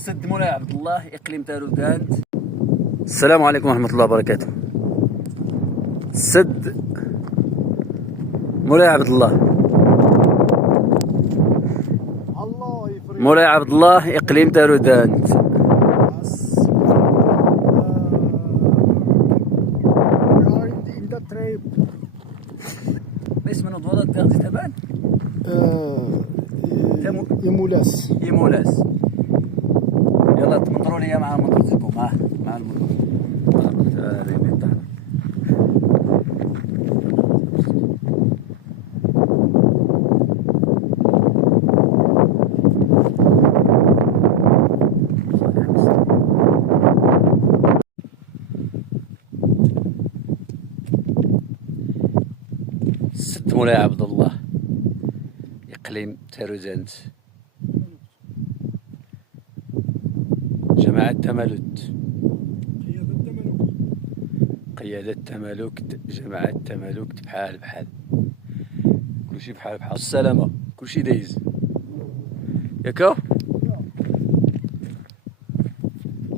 سد مولاي عبد الله اقليم تارودانت. السلام عليكم ورحمة الله وبركاته. سد مولاي عبد الله، مولاي عبد الله اقليم تارودانت. اسم الوضوء تاخذ تبان يمولاس. يلا تمنطروا لي مع المنطقكم مع المنطق. سد مولاي عبد الله اقليم تارودانت. جماعة تمالوت، قيادة تمالوت، جماعة تمالوت بحال كلشي بحال السلامة، كلشي دايز ياكا.